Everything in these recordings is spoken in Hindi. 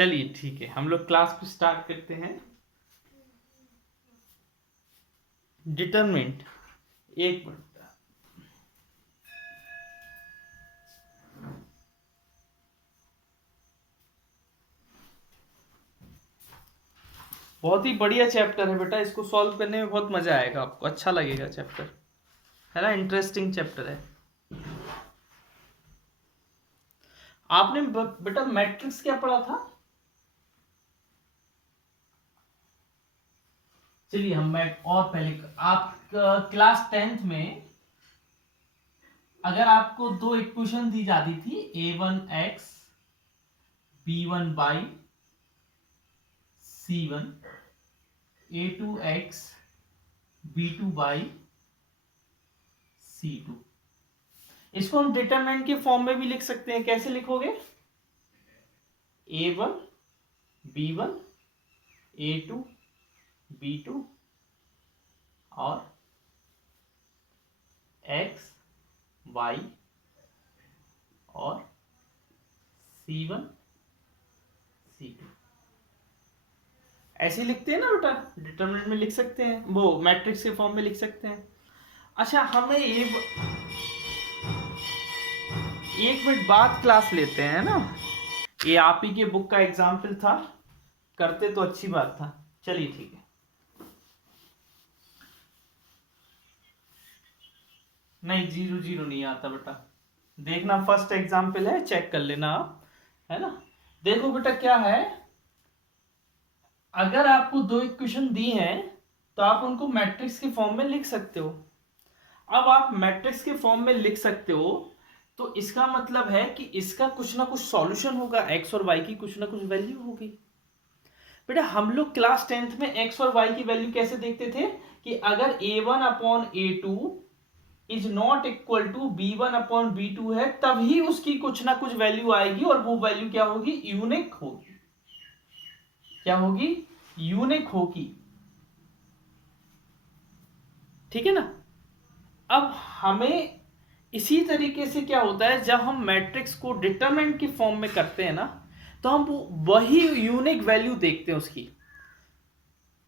चलिए ठीक है, हम लोग क्लास को स्टार्ट करते हैं। डिटरमिनेंट, एक मिनट। बहुत ही बढ़िया चैप्टर है बेटा, इसको सॉल्व करने में बहुत मजा आएगा, आपको अच्छा लगेगा चैप्टर, है ना। इंटरेस्टिंग चैप्टर है। आपने बेटा मैट्रिक्स क्या पढ़ा था? चलिए हम और पहले आप क्लास 10th में अगर आपको दो इक्वेशन दी जाती थी a1x b1 c1, a2x b2 c2, इसको हम डिटरमिनेंट के फॉर्म में भी लिख सकते हैं। कैसे लिखोगे? a1 b1 a2 b2 और x y और c1 c2, ऐसे लिखते हैं ना बेटा। डिटरमिनेंट में लिख सकते हैं, वो मैट्रिक्स के फॉर्म में लिख सकते हैं। अच्छा, हमें ये एक मिनट बाद क्लास लेते हैं ना, ये आप ही के बुक का एग्जाम्पल था, करते तो अच्छी बात था। चलिए ठीक है। नहीं, 0 नहीं आता बेटा, देखना फर्स्ट एग्जाम्पल है, चेक कर लेना आप, है ना। देखो बेटा क्या है, अगर आपको दो इक्वेशन दी हैं तो आप उनको मैट्रिक्स के फॉर्म में लिख सकते हो। अब आप मैट्रिक्स के फॉर्म में लिख सकते हो तो इसका मतलब है कि इसका कुछ ना कुछ सॉल्यूशन होगा, एक्स और वाई की कुछ ना कुछ वैल्यू होगी। बेटा हम लोग क्लास 10th में एक्स और वाई की वैल्यू कैसे देखते थे कि अगर a1 upon a2 is not equal to b1 upon b2 है, तभी उसकी कुछ ना कुछ वैल्यू आएगी, और वो वैल्यू क्या होगी? यूनिक होगी। क्या होगी? यूनिक होगी। ठीक है ना। अब हमें इसी तरीके से क्या होता है, जब हम मैट्रिक्स को डिटरमिनेंट की फॉर्म में करते हैं ना, तो हम वही यूनिक वैल्यू देखते हैं उसकी,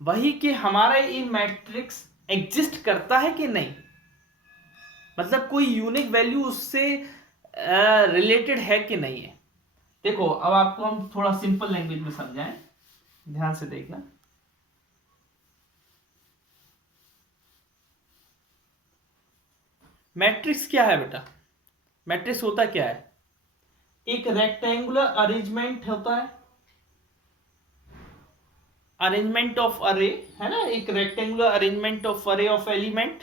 वही कि हमारा ये मैट्रिक्स एग्जिस्ट करता है कि नहीं, मतलब कोई यूनिक वैल्यू उससे रिलेटेड है कि नहीं है। देखो अब आपको हम थोड़ा सिंपल लैंग्वेज में समझाएं, ध्यान से देखना। मैट्रिक्स क्या है बेटा? मैट्रिक्स होता क्या है? एक रेक्टेंगुलर अरेंजमेंट होता है, अरेंजमेंट ऑफ अरे, है ना, एक रेक्टेंगुलर अरेंजमेंट ऑफ अरे ऑफ एलिमेंट।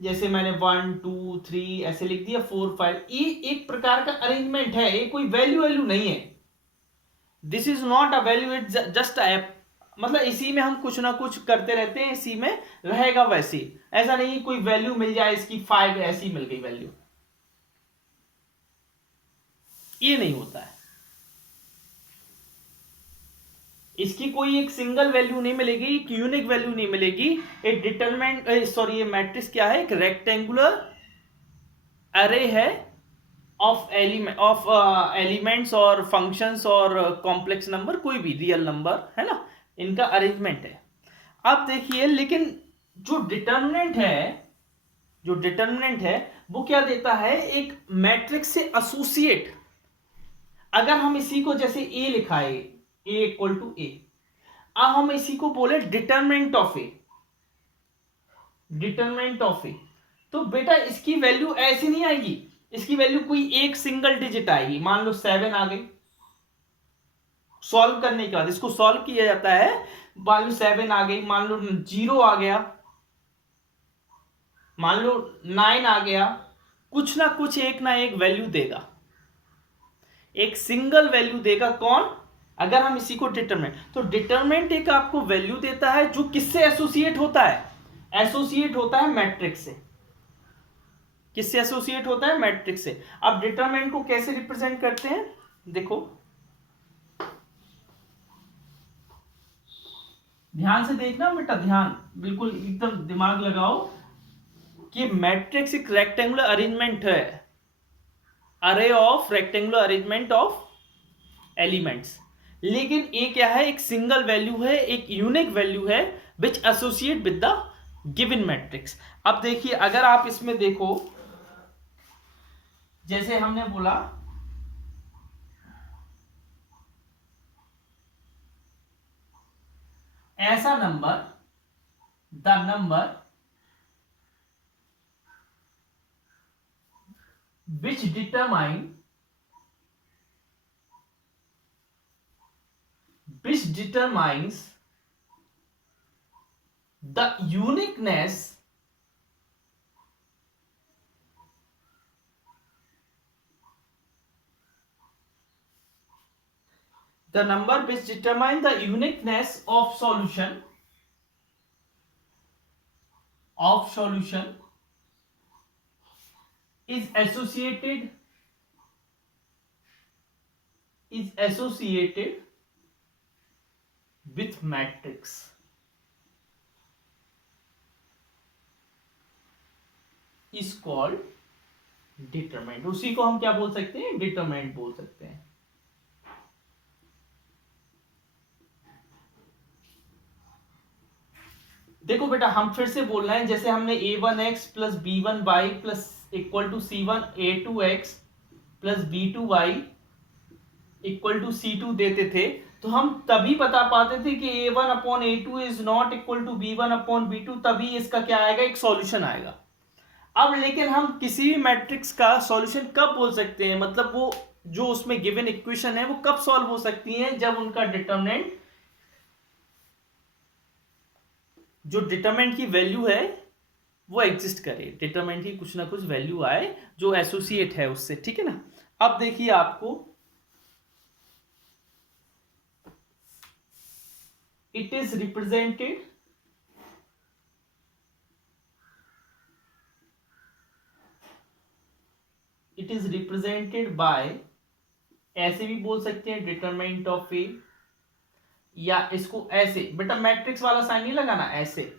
जैसे मैंने 1 2 3 ऐसे लिख दिया, 4 5, ये एक प्रकार का अरेंजमेंट है, ये कोई वैल्यू नहीं है। This is not a value, it just a, मतलब इसी में हम कुछ ना कुछ करते रहते हैं, इसी में रहेगा वैसे। ऐसा नहीं कोई वैल्यू मिल जाए इसकी 5 ऐसी मिल गई वैल्यू, ये नहीं होता है। इसकी कोई एक सिंगल वैल्यू नहीं मिलेगी, एक यूनिक वैल्यू नहीं मिलेगी। एक डिटरमिनेंट, सॉरी, ये मैट्रिक्स क्या है? एक रेक्टेंगुलर अरे है ऑफ एलिमेंट्स और फंक्शंस और कॉम्प्लेक्स नंबर, कोई भी रियल नंबर, है ना, इनका अरेंजमेंट है। अब देखिए, लेकिन जो डिटरमिनेंट है, जो डिटरमिनेंट है वो क्या देता है? एक मैट्रिक्स से एसोसिएट। अगर हम इसी को जैसे ए लिखा है, ए इक्वल टू ए, अब हम इसी को बोले determinant of A, determinant of A, तो बेटा इसकी वैल्यू ऐसी नहीं आएगी, इसकी वैल्यू कोई एक सिंगल डिजिट आएगी। मान लो 7 आ गई, सॉल्व करने के बाद इसको सॉल्व किया जाता है, मान लो 7 आ गई, मान लो 0 आ गया, मान लो 9 आ गया, कुछ ना कुछ एक ना एक वैल्यू देगा, एक सिंगल वैल्यू देगा। कौन? अगर हम इसी को डिटरमिनेंट, तो डिटरमिनेंट एक आपको वैल्यू देता है जो किससे एसोसिएट होता है? एसोसिएट होता है मैट्रिक्स से। किससे एसोसिएट होता है? मैट्रिक्स से। अब डिटरमिनेंट को कैसे रिप्रेजेंट करते हैं, देखो ध्यान से देखना बेटा, ध्यान बिल्कुल एकदम दिमाग लगाओ कि मैट्रिक्स एक रेक्टेंगुलर अरेंजमेंट है, अरे of rectangular arrangement of elements. लेकिन ये क्या है, एक सिंगल वैल्यू है, एक यूनिक वैल्यू है which associate with the given matrix. अब देखिए अगर आप इसमें देखो, जैसे हमने बोला ऐसा number, the number which determines the uniqueness the number which determine the uniqueness of solution is associated with matrix is called determinant। उसी को हम क्या बोल सकते हैं, डिटरमिनेंट बोल सकते हैं। देखो बेटा हम फिर से बोल रहे हैं, जैसे हमने a1x plus b1y plus equal to c1a2x plus b2y equal to c2 देते थे, तो हम तभी बता पाते थे कि a1 upon a2 is not equal to b1 upon b2, तभी इसका क्या आएगा, एक सॉल्यूशन आएगा। अब लेकिन हम किसी भी मैट्रिक्स का सॉल्यूशन कब बोल सकते हैं, मतलब वो जो उसमें गिवन इक्वेशन है वो कब सॉल्व हो सकती है, जब उनका डिटरमिनेंट, जो डिटरमिनेंट की वैल्यू है वो एग्जिस्ट करे, डिटरमिनेंट की कुछ ना कुछ वैल्यू आए जो एसोसिएट है उससे, ठीक है ना। अब देखिए आपको इट इज रिप्रेजेंटेड बाय, ऐसे भी बोल सकते हैं डिटरमिनेंट ऑफ ए, या इसको ऐसे, बेटा मैट्रिक्स वाला साइन नहीं लगाना, ऐसे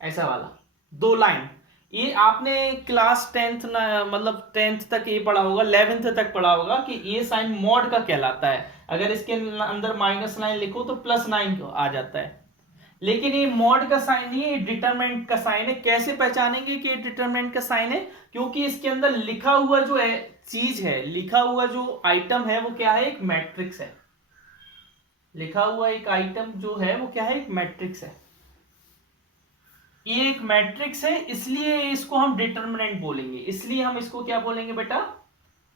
ऐसा वाला 2 लाइन। ये आपने क्लास 10th मतलब 10th तक ये पढ़ा होगा, 11th तक पढ़ा होगा कि ये साइन मॉड का कहलाता है। अगर इसके अंदर माइनस 9 लिखो तो प्लस 9 आ जाता है, लेकिन ये मॉड का साइन नहीं है, डिटरमिनेंट का साइन है। कैसे पहचानेंगे कि डिटरमिनेंट का साइन है, क्योंकि इसके अंदर लिखा हुआ जो चीज है, लिखा हुआ जो आइटम है वो क्या है, एक मैट्रिक्स है। लिखा हुआ एक आइटम जो है वो क्या है, एक मैट्रिक्स है। ये एक मैट्रिक्स है, इसलिए इसको हम डिटरमिनेंट बोलेंगे, इसलिए हम इसको क्या बोलेंगे बेटा,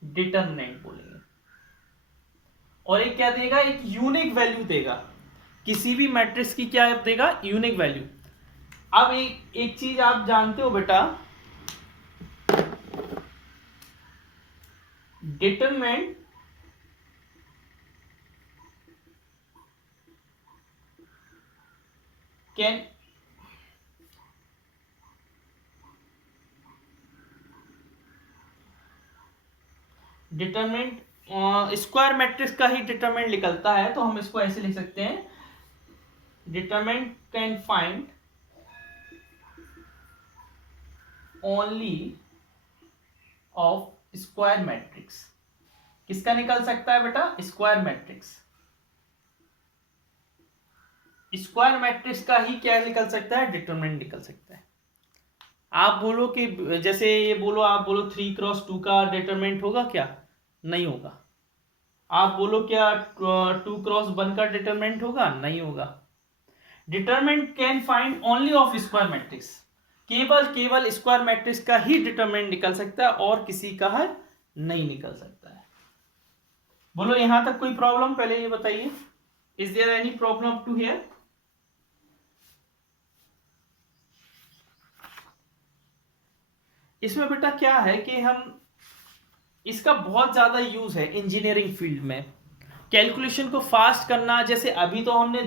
डिटरमिनेंट बोलेंगे। और एक क्या देगा, एक यूनिक वैल्यू देगा, किसी भी मैट्रिक्स की क्या देगा, यूनिक वैल्यू। अब एक चीज आप जानते हो बेटा, determinant can determinant square matrix का ही डिटरमिनेंट निकलता है, तो हम इसको ऐसे लिख सकते हैं, determinant can find only of square matrix. किसका निकल सकता है बेटा, स्क्वायर मैट्रिक्स। स्क्वायर मैट्रिक्स का ही क्या निकल सकता है, डिटरमिनेंट निकल सकता है। आप बोलो कि जैसे ये बोलो, आप बोलो 3x2 का डिटरमिनेंट होगा क्या, नहीं होगा। आप बोलो क्या 2x1 का डिटरमिनेंट होगा, नहीं होगा। Determinant can find only of square matrix, केवल स्क्वायर मैट्रिक्स का ही डिटरमिनेंट निकल सकता है, और किसी का है नहीं निकल सकता है। बोलो यहां तक कोई प्रॉब्लम, पहले ये बताइए, is there any problem to hear. इसमें बेटा क्या है कि हम इसका बहुत ज्यादा यूज है इंजीनियरिंग फील्ड में, कैलकुलेशन को फास्ट करना। जैसे अभी तो हमने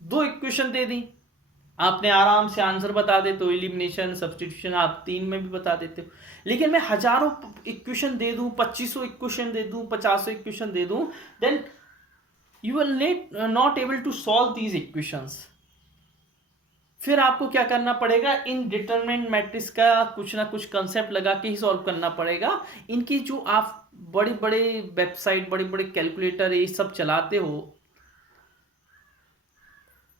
दो इक्वेशन दे दी, आपने आराम से आंसर बता दे, तो एलिमिनेशन सब्स्टिट्यूशन आप 3 में भी बता देते हो। लेकिन मैं हजारों इक्वेशन दे दूं, 2500 इक्वेशन दे दूं, 50 इक्वेशन दे दूं, then you will not able to solve these equations. फिर आपको क्या करना पड़ेगा, इन डिटरमिनेंट मैट्रिक्स का कुछ ना कुछ कंसेप्ट लगा के ही सॉल्व करना पड़ेगा। इनकी जो आप बड़े बड़े वेबसाइट, बड़े बड़े कैलकुलेटर ये सब चलाते हो,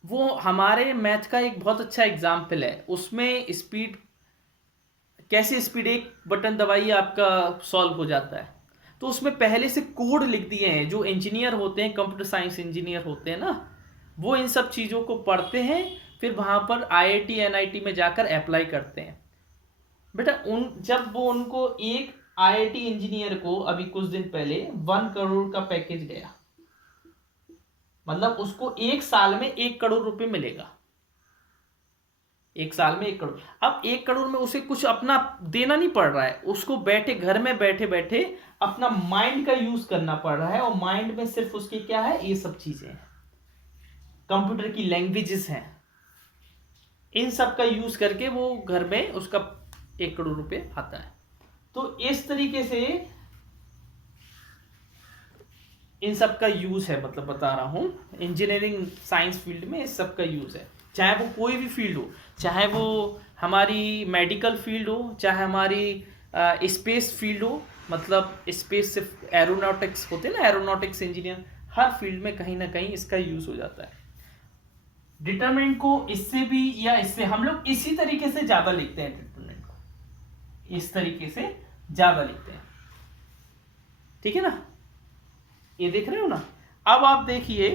वो हमारे मैथ का एक बहुत अच्छा एग्जाम्पल है। उसमें स्पीड, कैसे स्पीड, एक बटन दबाइए आपका सॉल्व हो जाता है। तो उसमें पहले से कोड लिख दिए हैं। जो इंजीनियर होते हैं, कंप्यूटर साइंस इंजीनियर होते हैं ना, वो इन सब चीज़ों को पढ़ते हैं, फिर वहाँ पर आईआईटी एनआईटी में जाकर अप्लाई करते हैं। बेटा जब वो उनको एक आईआईटी इंजीनियर को अभी कुछ दिन पहले 1 करोड़ का पैकेज गया, मतलब उसको एक साल में 1 करोड़ रुपए मिलेगा। एक साल में 1 करोड़। अब 1 करोड़ में उसे कुछ अपना देना नहीं पड़ रहा है, उसको बैठे घर में बैठे बैठे अपना माइंड का यूज करना पड़ रहा है। और माइंड में सिर्फ उसके क्या है, ये सब चीजें हैं, कंप्यूटर की लैंग्वेजेस हैं, इन सब का यूज करके वो घर में उसका 1 करोड़ रुपए आता है। तो इस तरीके से इन सब का यूज है, मतलब बता रहा हूं, इंजीनियरिंग साइंस फील्ड में इस सब का यूज है। चाहे वो कोई भी फील्ड हो, चाहे वो हमारी मेडिकल फील्ड हो, चाहे हमारी स्पेस फील्ड हो, मतलब स्पेस से एरोनॉटिक्स होते हैं ना, एरोनॉटिक्स इंजीनियर, हर फील्ड में कहीं ना कहीं इसका यूज हो जाता है। डिटरमिनेंट को इससे भी या इससे हम लोग इसी तरीके से ज्यादा लिखते हैं, डिटरमिनेंट को इस तरीके से ज्यादा लिखते हैं, ठीक है ना। ये देख रहे हो ना। अब आप देखिए,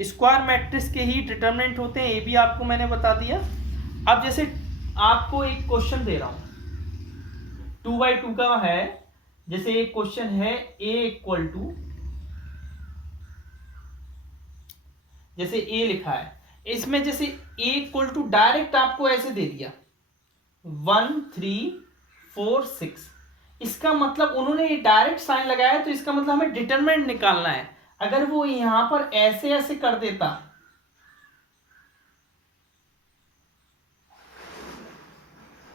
स्क्वायर मैट्रिक्स के ही डिटरमिनेंट होते हैं, ये भी आपको मैंने बता दिया। अब जैसे आपको एक क्वेश्चन दे रहा हूं, 2/2 का है, जैसे एक क्वेश्चन है a इक्वल टू, जैसे a लिखा है, इसमें जैसे a इक्वल टू डायरेक्ट आपको ऐसे दे दिया 1 3 4 6, इसका मतलब उन्होंने ये डायरेक्ट साइन लगाया, तो इसका मतलब हमें डिटरमिनेंट निकालना है। अगर वो यहां पर ऐसे ऐसे कर देता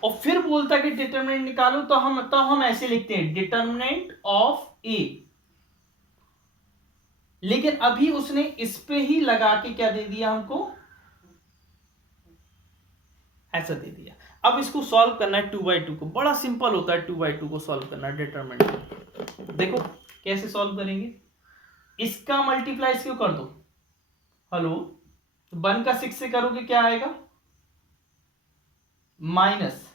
और फिर बोलता कि डिटरमिनेंट निकालो, तो हम ऐसे लिखते हैं डिटरमिनेंट ऑफ ए। लेकिन अभी उसने इस पे ही लगा के क्या दे दिया हमको, ऐसा दे दिया। अब इसको सॉल्व करना है 2/2 को, बड़ा सिंपल होता है 2/2 को सॉल्व करना डिटरमिनेंट। देखो कैसे सॉल्व करेंगे, इसका मल्टीप्लाई इसको कर दो, हेलो, 1 का 6 से करोगे क्या आएगा, माइनस,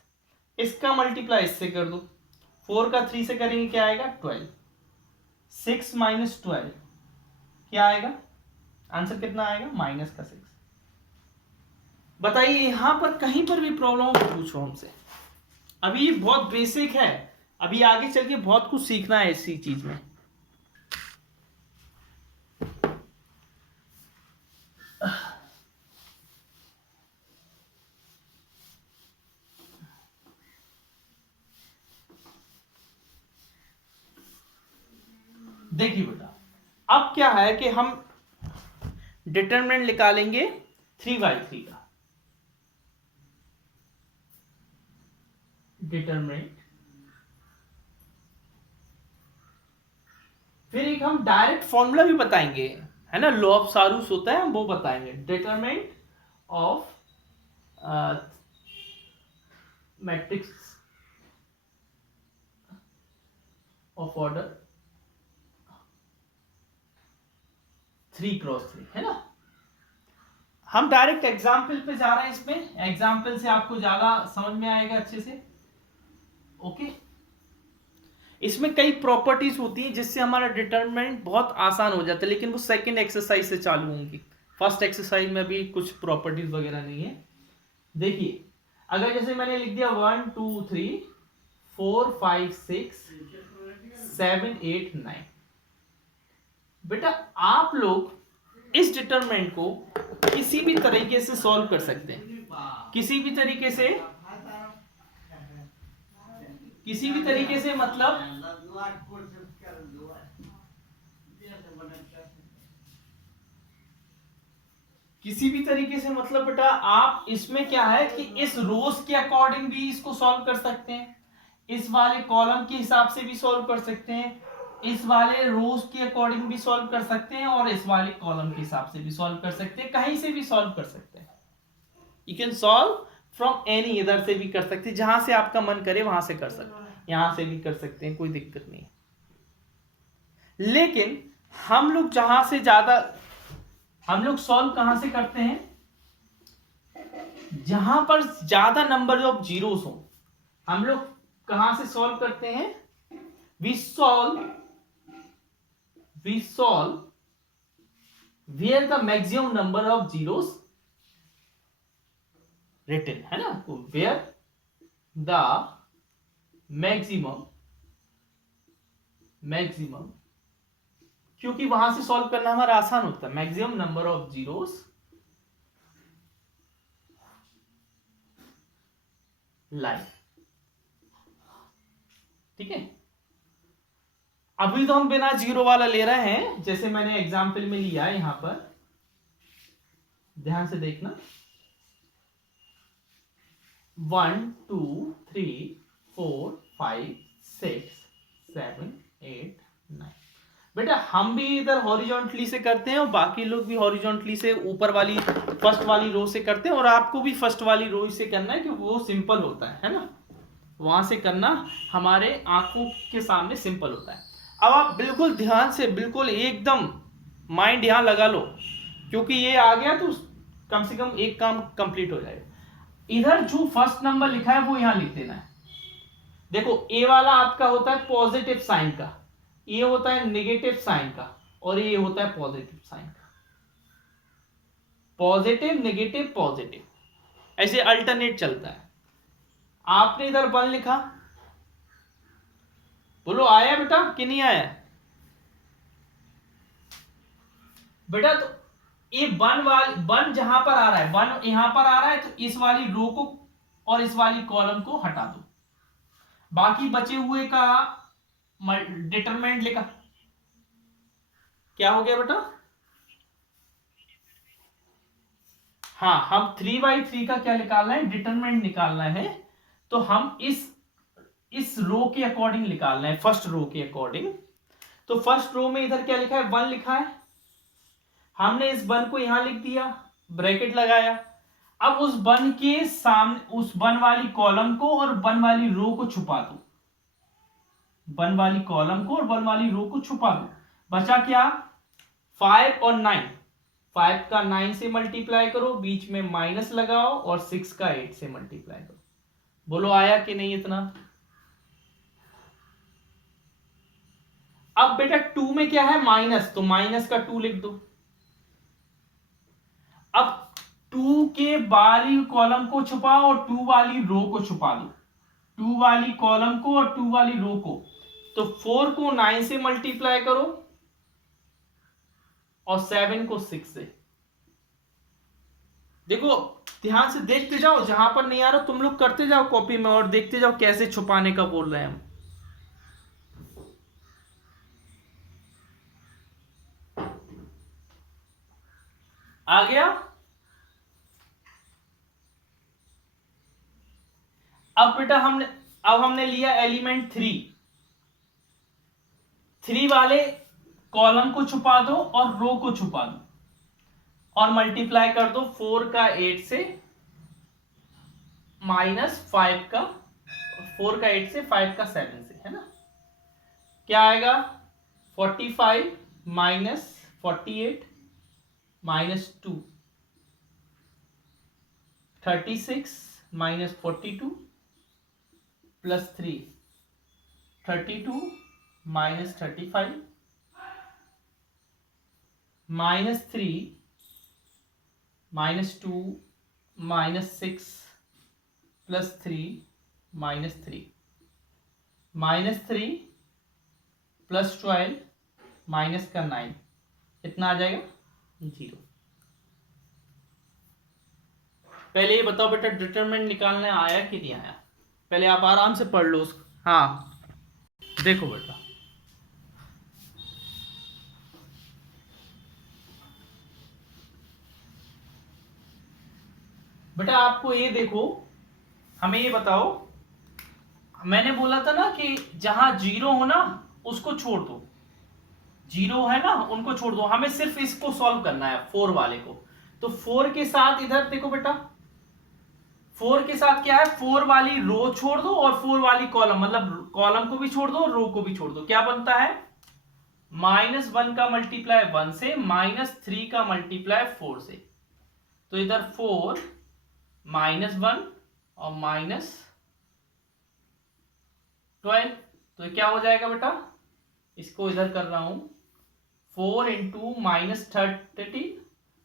इसका मल्टीप्लाई इससे कर दो, 4 का 3 से करेंगे क्या आएगा 12, 6 माइनस 12 क्या आएगा, आंसर कितना आएगा माइनस का 6। बताइए यहां पर कहीं पर भी प्रॉब्लम हो पूछो हमसे। अभी बहुत बेसिक है, अभी आगे चल के बहुत कुछ सीखना है इसी चीज में। देखिए बेटा, अब क्या है कि हम डिटरमिनेंट निकालेंगे 3/3 का, डिटरमिनेंट, फिर एक हम डायरेक्ट फॉर्मूला भी बताएंगे, है ना, लॉ ऑफ सारूस होता है, हम वो बताएंगे, determinant of matrix of order 3x3, है ना। हम डायरेक्ट एग्जाम्पल पे जा रहे हैं, इसमें एग्जाम्पल से आपको ज्यादा समझ में आएगा अच्छे से, ओके। इसमें कई प्रॉपर्टीज होती हैं जिससे हमारा डिटरमिनेंट बहुत आसान हो जाता है, लेकिन वो सेकंड एक्सरसाइज से चालू होंगी, फर्स्ट एक्सरसाइज में भी कुछ प्रॉपर्टीज वगैरह नहीं है। देखिए अगर जैसे मैंने लिख दिया 1 2 3 4 5 6 7 8 9, बेटा आप लोग इस डिटरमिनेंट को किसी भी तरीके से सॉल्व कर सकते हैं, किसी भी तरीके से, किसी भी तरीके से, मतलब किसी भी तरीके से, मतलब बेटा आप इसमें क्या है कि इस रोज के अकॉर्डिंग भी इसको सॉल्व कर सकते हैं, इस वाले कॉलम के हिसाब से भी सॉल्व कर सकते हैं, इस वाले रोज के अकॉर्डिंग भी सॉल्व कर सकते हैं और इस वाले कॉलम के हिसाब से भी सॉल्व कर सकते हैं, कहीं से भी सॉल्व कर सकते हैं। You can solve from any, इधर से भी कर सकते हैं, जहां से आपका मन करे वहां से कर सकते हैं, यहां से भी कर सकते हैं, कोई दिक्कत नहीं है। लेकिन हम लोग जहां से ज्यादा, हम लोग सॉल्व कहां से करते हैं, जहां पर ज्यादा नंबर ऑफ जीरोस हो, हम लोग कहां से सॉल्व करते हैं, we solve where the maximum number of zeros written, है ना, वेयर द मैक्सिमम, क्योंकि वहां से सॉल्व करना हमारा आसान होता है, maximum number of zeros line. ठीक है, अभी तो हम बिना जीरो वाला ले रहे हैं, जैसे मैंने एग्जाम्पल में लिया है, यहां पर ध्यान से देखना, 1 2 3 4 5 6 7 8 9। बेटा हम भी इधर हॉरिजॉन्टली से करते हैं और बाकी लोग भी हॉरिजॉन्टली से ऊपर वाली फर्स्ट वाली रो से करते हैं, और आपको भी फर्स्ट वाली रो से करना है, क्योंकि वो सिंपल होता है ना, वहां से करना हमारे आंखों के सामने सिंपल होता है। अब आप बिल्कुल ध्यान से, बिल्कुल एकदम माइंड यहां लगा लो, क्योंकि ये आ गया तो कम से कम एक काम कंप्लीट हो जाएगा। इधर जो फर्स्ट नंबर लिखा है वो यहां लिख देना है। देखो ए वाला आपका होता है पॉजिटिव साइन का, ये होता है नेगेटिव साइन का, और ये होता है पॉजिटिव साइन का। पॉजिटिव नेगेटिव पॉजिटिव, ऐसे अल्टरनेट चलता है। आपने इधर 1 लिखा, बोलो आया बेटा कि नहीं आया बेटा? तो ये 1 जहां पर आ रहा है, 1 यहां पर आ रहा है, तो इस वाली रो को और इस वाली कॉलम को हटा दो, बाकी बचे हुए का डिटरमिनेंट लिखा, क्या हो गया बेटा? हाँ, हम 3/3 का क्या निकालना है, डिटरमिनेंट निकालना है। तो हम इस रो के अकॉर्डिंग निकालना है, फर्स्ट रो के अकॉर्डिंग। तो फर्स्ट रो में इधर क्या लिखा है, 1 लिखा है, हमने इस 1 को यहां लिख दिया, ब्रैकेट लगाया। अब उस 1 के सामने, उस 1 वाली कॉलम को और 1 वाली रो को छुपा दो, 1 वाली कॉलम को और 1 वाली रो को छुपा दो। बचा क्या, 5 और 9, 5 का 9 से मल्टीप्लाई करो, बीच में माइनस लगाओ, और 6 का 8 से मल्टीप्लाई करो। बोलो आया कि नहीं इतना? अब बेटा 2 में क्या है, माइनस, तो माइनस का 2 लिख दो। अब 2 के वाली कॉलम को छुपाओ और 2 वाली रो को छुपा दो, 2 वाली कॉलम को और 2 वाली रो को। तो 4 को 9 से मल्टीप्लाई करो और 7 को 6 से। देखो ध्यान से देखते जाओ, जहां पर नहीं आ रहा तुम लोग करते जाओ कॉपी में, और देखते जाओ कैसे छुपाने का बोल रहे हैं हम। आ गया? अब बेटा हमने लिया एलिमेंट 3 वाले कॉलम को छुपा दो और रो को छुपा दो, और मल्टीप्लाई कर दो 4 का 8 से, माइनस 5 का, 4 का 8 से, 5 का 7 से, है ना। क्या आएगा, 45 minus 48 minus 2, 36 minus 42 plus 3, 32 minus 35 minus 3 minus 2 minus 6 plus 3 minus 3 minus 3 plus 12 minus का 9, कितना आ जाएगा, 0। पहले ये बताओ बेटा डिटरमिनेंट निकालने आया कि नहीं आया, पहले आप आराम से पढ़ लो उसको। हाँ देखो बेटा आपको ये देखो, हमें ये बताओ, मैंने बोला था ना कि जहां 0 हो ना उसको छोड़ दो, जीरो है ना, उनको छोड़ दो, हमें सिर्फ इसको सॉल्व करना है 4 वाले को। तो 4 के साथ इधर देखो बेटा, 4 के साथ क्या है, 4 वाली रो छोड़ दो और 4 वाली कॉलम, मतलब कॉलम को भी छोड़ दो और रो को भी छोड़ दो, क्या बनता है, -1 का मल्टीप्लाई 1 से, -3 का मल्टीप्लाई 4 से। तो इधर 4 -1 और -12, तो ये क्या हो जाएगा बेटा, इसको इधर कर रहा हूं, 4 इंटू -30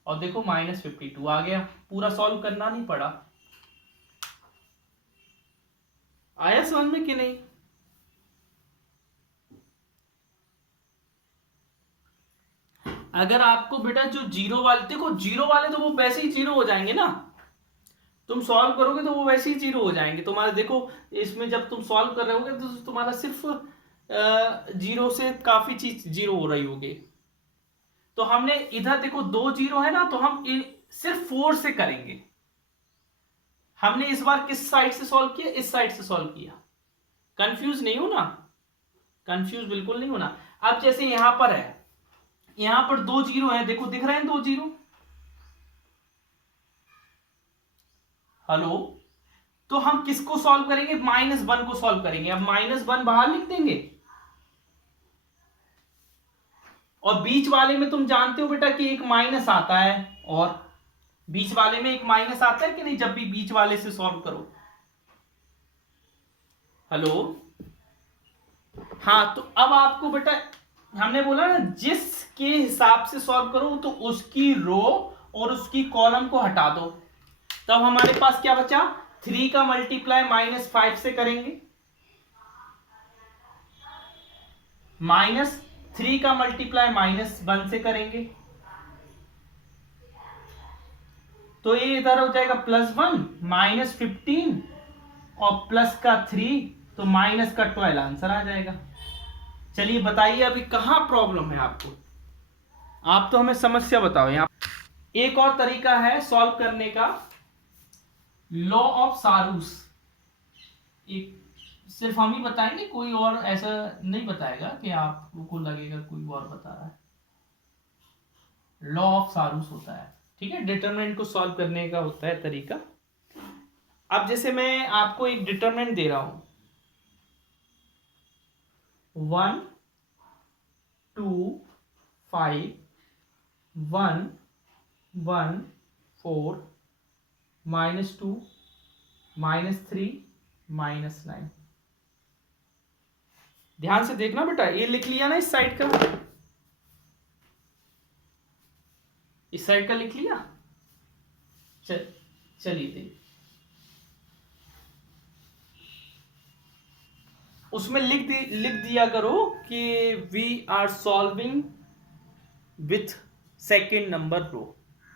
और देखो -52 आ गया, पूरा सॉल्व करना नहीं पड़ा। आया समझ में कि नहीं? अगर आपको बेटा जो जीरो वाले, देखो जीरो वाले तो वो वैसे ही जीरो हो जाएंगे ना, तुम सॉल्व करोगे तो वो वैसे ही जीरो हो जाएंगे तुम्हारे। देखो इसमें जब तुम सॉल्व कर रहे होगे तो तुम्हारा सिर्फ जीरो से काफी चीज जीरो हो रही होगी। तो हमने इधर देखो 2 जीरो है ना, तो हम सिर्फ 4 से करेंगे। हमने इस बार किस साइड से सॉल्व किया, इस साइड से सॉल्व किया। कंफ्यूज नहीं हो ना, कंफ्यूज बिल्कुल नहीं होना। अब जैसे यहां पर है, यहां पर 2 जीरो है, देखो दिख रहे हैं 2 जीरो, हेलो, तो हम किसको सॉल्व करेंगे, -1 को सॉल्व करेंगे। अब -1 बाहर लिख देंगे, और बीच वाले में तुम जानते हो बेटा कि एक माइनस आता है, और बीच वाले में एक माइनस आता है कि नहीं, जब भी बीच वाले से सॉल्व करो, हेलो। हाँ, तो अब आपको बेटा हमने बोला ना, जिसके हिसाब से सॉल्व करो तो उसकी रो और उसकी कॉलम को हटा दो। तब हमारे पास क्या बचा, 3 का मल्टीप्लाई -5 से करेंगे, -3 का मल्टीप्लाई -1 से करेंगे, तो ये इधर हो जाएगा +1, -15 और प्लस का 3, तो माइनस का 12 आंसर आ जाएगा। चलिए बताइए अभी कहां प्रॉब्लम है आपको, आप तो हमें समस्या बताओ। यहां एक और तरीका है सॉल्व करने का, लॉ ऑफ सारूस। एक सिर्फ हम ही बताएंगे, कोई और ऐसा नहीं बताएगा कि आपको लगेगा कोई और बता रहा है। लॉ ऑफ सारूस होता है, ठीक है, डिटरमिनेंट को सॉल्व करने का होता है तरीका। अब जैसे मैं आपको एक डिटरमिनेंट दे रहा हूं, 1 2 5 1 1 4 -2 -3 -9। ध्यान से देखना बेटा, ये लिख लिया ना इस साइड का, इस साइड का लिख लिया। चलिए देखिए, उसमें लिख दिया करो कि we are solving with second number row,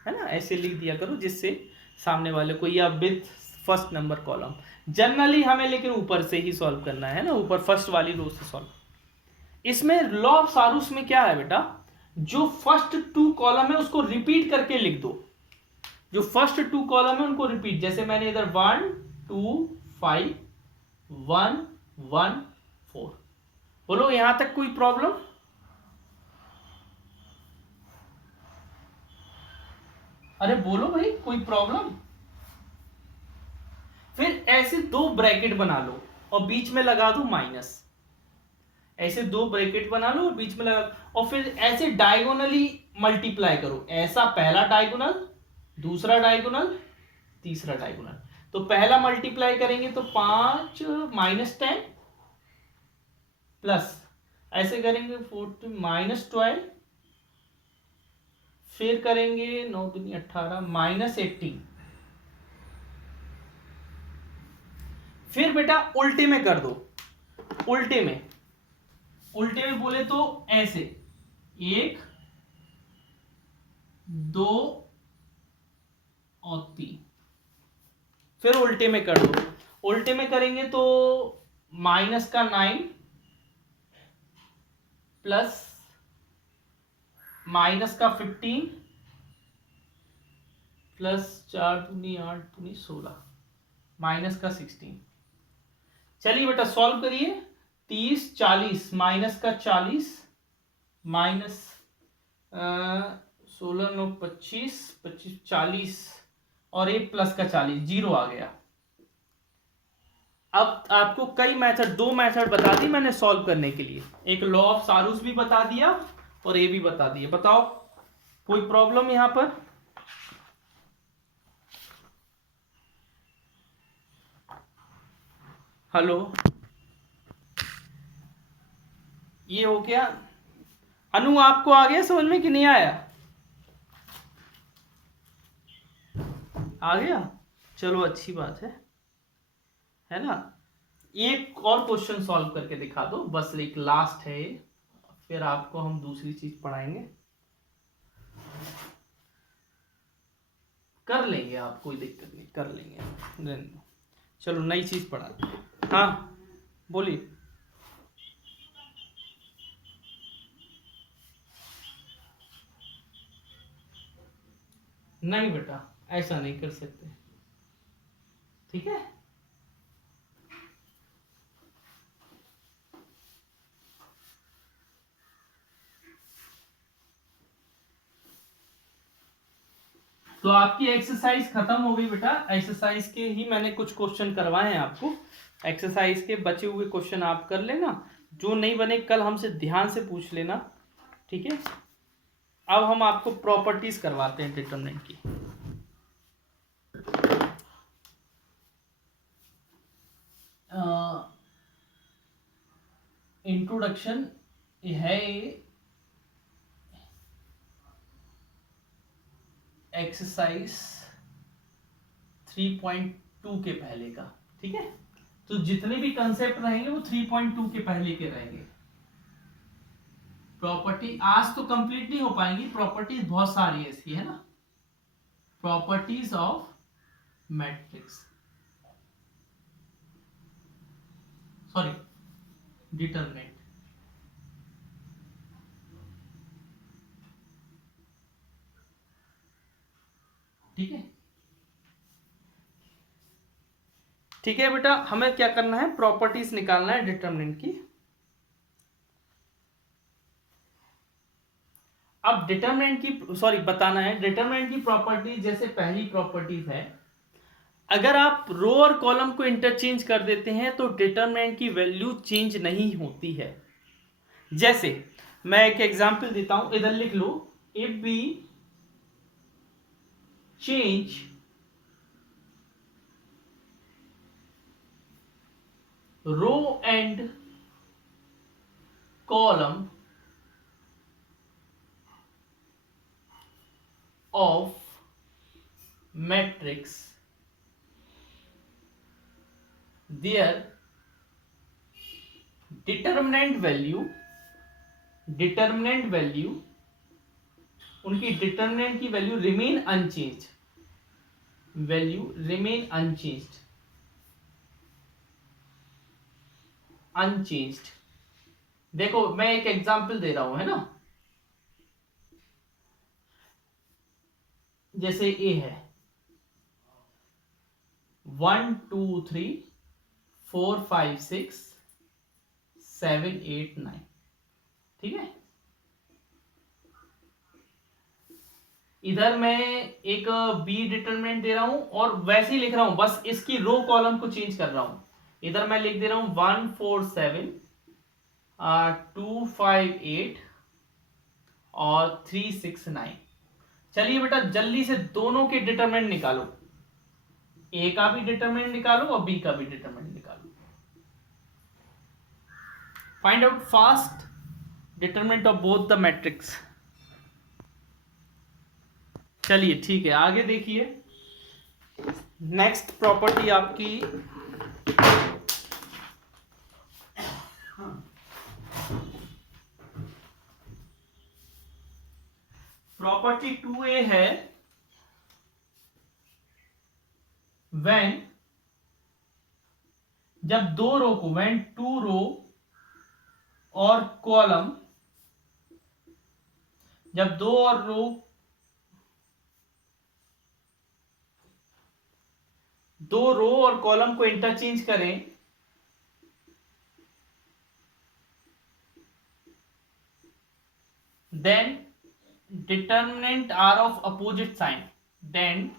है ना, ऐसे लिख दिया करो जिससे सामने वाले को, या with first number column. Generally हमें लेकिन ऊपर से ही सॉल्व करना है ना, ऊपर फर्स्ट वाली रो से सॉल्व। इसमें लॉ ऑफ सारूस में क्या है बेटा, जो फर्स्ट 2 कॉलम है उसको रिपीट करके लिख दो, जो फर्स्ट 2 कॉलम है उनको रिपीट, जैसे मैंने इधर 1 2 5 1 1 4। बोलो यहां तक कोई प्रॉब्लम, अरे बोलो भाई कोई प्रॉब्लम। फिर ऐसे 2 ब्रैकेट बना लो और बीच में लगा दो माइनस, ऐसे 2 ब्रैकेट बना लो और बीच में लगा, और फिर ऐसे डायगोनली मल्टीप्लाई करो, ऐसा पहला डायगोनल, दूसरा डायगोनल, तीसरा डायगोनल। तो पहला मल्टीप्लाई करेंगे तो 5 -10 प्लस, ऐसे करेंगे 40 -12, फिर करेंगे 9 दूनी 18 -18। फिर बेटा उल्टे में कर दो, उल्टे में, उल्टे में बोले तो ऐसे 1 2 और 3, फिर उल्टे में कर दो। उल्टे में करेंगे तो माइनस का 9 प्लस माइनस का 15 प्लस 4 दूनी 8 दूनी 16 माइनस का 16। चलिए बेटा सॉल्व करिए, 30 40 माइनस का 40 माइनस 16 9 25 25 40 और एक प्लस का 40, जीरो आ गया। अब आपको कई मेथड, दो मेथड बता दी मैंने सॉल्व करने के लिए, एक लॉ ऑफ सारूस भी बता दिया और ये भी बता दिया। बताओ कोई प्रॉब्लम यहां पर? हेलो, ये हो गया। अनु आपको आ गया समझ में कि नहीं आया? आ गया, चलो अच्छी बात है ना। एक और क्वेश्चन सॉल्व करके दिखा दो, बस एक लास्ट है, फिर आपको हम दूसरी चीज पढ़ाएंगे। कर लेंगे आप, कोई दिक्कत नहीं, कर लेंगे। चलो नई चीज पढ़ा। हाँ बोलिए। नहीं बेटा, ऐसा नहीं कर सकते, ठीक है। तो आपकी एक्सरसाइज खत्म हो गई बेटा। एक्सरसाइज के ही मैंने कुछ क्वेश्चन करवाए हैं आपको, एक्सरसाइज के बचे हुए क्वेश्चन आप कर लेना, जो नहीं बने कल हमसे ध्यान से पूछ लेना, ठीक है। अब हम आपको प्रॉपर्टीज करवाते हैं डिटरमिनेंट की। इंट्रोडक्शन है एक्सरसाइज 3.2 के पहले का, ठीक है। तो जितने भी कंसेप्ट रहेंगे वो 3.2 के पहले के रहेंगे। प्रॉपर्टी आज तो कंप्लीट नहीं हो पाएंगी, प्रॉपर्टीज बहुत सारी है इसकी, है ना। Properties of matrix, sorry determinant, ठीक है। ठीक है बेटा, हमें क्या करना है, प्रॉपर्टीज निकालना है डिटरमिनेंट की। अब डिटरमिनेंट की, सॉरी बताना है डिटरमिनेंट की प्रॉपर्टीज। जैसे पहली प्रॉपर्टीज है, अगर आप रो और कॉलम को इंटरचेंज कर देते हैं तो डिटरमिनेंट की वैल्यू चेंज नहीं होती है। जैसे मैं एक एग्जांपल देता हूं, इधर लिख लो, if we change row and column of matrix, their determinant value उनकी डिटरमिनेंट की वैल्यू रिमेन अनचेंज्ड, अनचेंज्ड। देखो मैं एक एग्जांपल दे रहा हूं, है ना। जैसे ए है 1 2 3 4 5 6 7 8 9, ठीक है। इधर मैं एक बी डिटरमिनेंट दे रहा हूं और वैसे ही लिख रहा हूं, बस इसकी रो कॉलम को चेंज कर रहा हूं। इधर मैं लिख दे रहा हूं 1 4 7 2 5 8 और 3 6 9। चलिए बेटा जल्दी से दोनों के डिटरमिनेंट निकालो, ए का भी डिटरमिनेंट निकालो और बी का भी डिटरमिनेंट निकालो। Find out fast determinant of both the matrix. चलिए ठीक है, आगे देखिए। नेक्स्ट प्रॉपर्टी आपकी प्रॉपर्टी 2a है, व्हेन, जब दो रो को, व्हेन टू रो और कॉलम, जब दो और रो, दो रो और कॉलम को इंटरचेंज करें then determinant are of opposite sign, then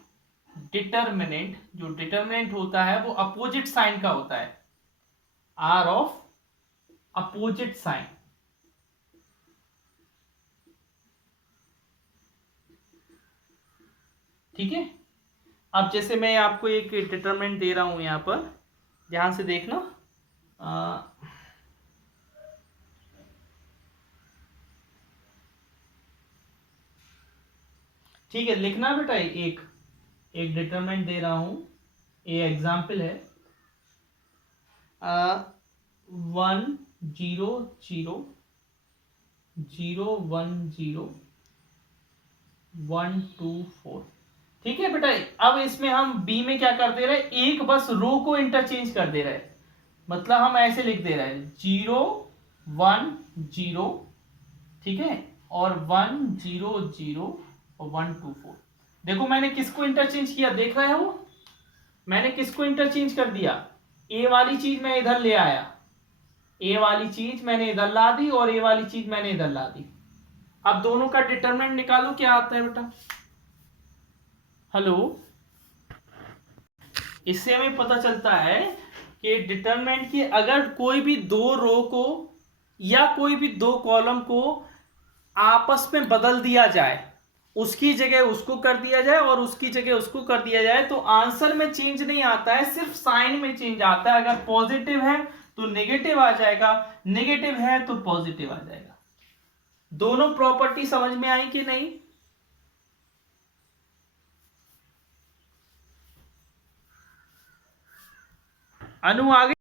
determinant, जो डिटर्मिनेंट होता है वो अपोजिट साइन का होता है, आर ऑफ अपोजिट साइन। ठीक है, अब जैसे मैं आपको एक डिटरमिनेंट दे रहा हूं यहां पर, ध्यान से देखना। ठीक है, लिखना बेटा, एक एक डिटरमिनेंट दे रहा हूं, ये एग्जाम्पल है 1 0 0 0 1 0 1 2 4। ठीक है बेटा, अब इसमें हम बी में क्या कर दे रहे हैं, एक बस रो को इंटरचेंज कर दे रहे हैं, मतलब हम ऐसे लिख दे रहे हैं 0 1 0, ठीक है, और 1 0 0 और 1 2 4। देखो मैंने किसको इंटरचेंज किया, देख रहे हो, मैंने किसको इंटरचेंज कर दिया, ए वाली चीज मैं इधर ले आया, ए वाली चीज मैंने इधर ला दी और ए वाली चीज मैंने इधर ला दी। अब दोनों का डिटरमिनेंट निकालो, क्या आता है बेटा, हेलो। इससे हमें पता चलता है कि डिटरमिनेंट की अगर कोई भी दो रो को या कोई भी दो कॉलम को आपस में बदल दिया जाए, उसकी जगह उसको कर दिया जाए और उसकी जगह उसको कर दिया जाए, तो आंसर में चेंज नहीं आता है, सिर्फ साइन में चेंज आता है। अगर पॉजिटिव है तो नेगेटिव आ जाएगा, नेगेटिव है तो पॉजिटिव आ जाएगा। दोनों प्रॉपर्टी समझ में आई कि नहीं? अनु आगे